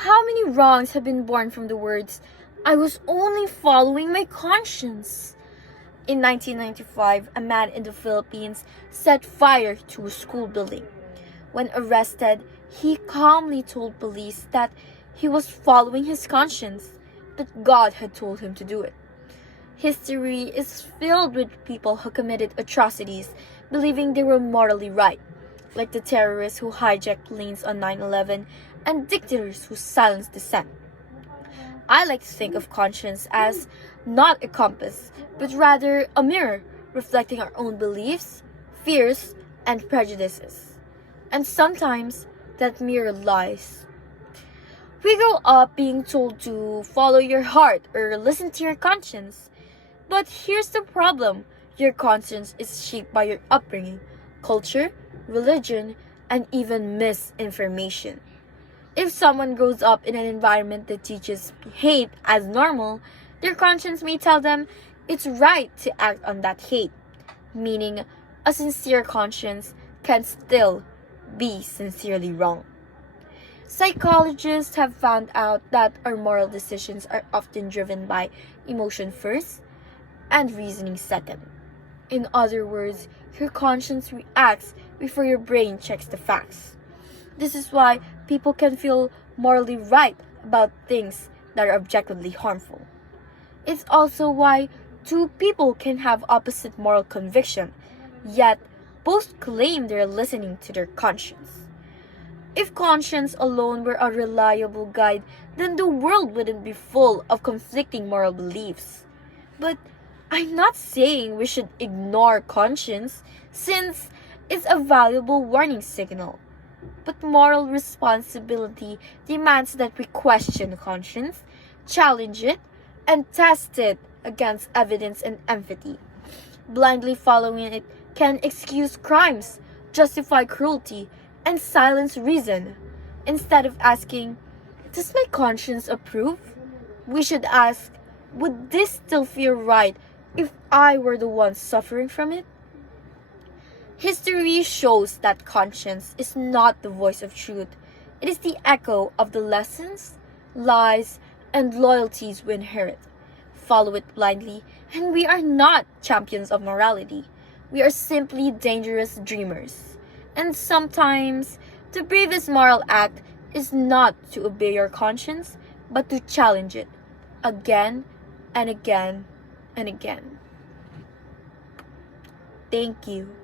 How many wrongs have been born from the words, "I was only following my conscience"? In 1995, a man in the Philippines set fire to a school building. When arrested, he calmly told police that he was following his conscience, but God had told him to do it. History is filled with people who committed atrocities believing they were morally right, like the terrorists who hijacked planes on 9/11 and dictators who silenced dissent. I like to think of conscience as not a compass, but rather a mirror reflecting our own beliefs, fears, and prejudices. And sometimes that mirror lies. We grow up being told to follow your heart or listen to your conscience. But here's the problem: your conscience is shaped by your upbringing, culture, religion, and even misinformation. If someone grows up in an environment that teaches hate as normal, their conscience may tell them it's right to act on that hate, meaning a sincere conscience can still be sincerely wrong. Psychologists have found out that our moral decisions are often driven by emotion first and reasoning second. In other words, your conscience reacts before your brain checks the facts. This is why people can feel morally right about things that are objectively harmful. It's also why two people can have opposite moral conviction, yet both claim they're listening to their conscience. If conscience alone were a reliable guide, then the world wouldn't be full of conflicting moral beliefs. But I'm not saying we should ignore conscience, since it's a valuable warning signal. But moral responsibility demands that we question conscience, challenge it, and test it against evidence and empathy. Blindly following it can excuse crimes, justify cruelty, and silence reason. Instead of asking, "Does my conscience approve?" we should ask, "Would this still feel right if I were the one suffering from it?" History shows that conscience is not the voice of truth. It is the echo of the lessons, lies, and loyalties we inherit. Follow it blindly, and we are not champions of morality. We are simply dangerous dreamers. And sometimes, the bravest moral act is not to obey your conscience, but to challenge it again and again and again. Thank you.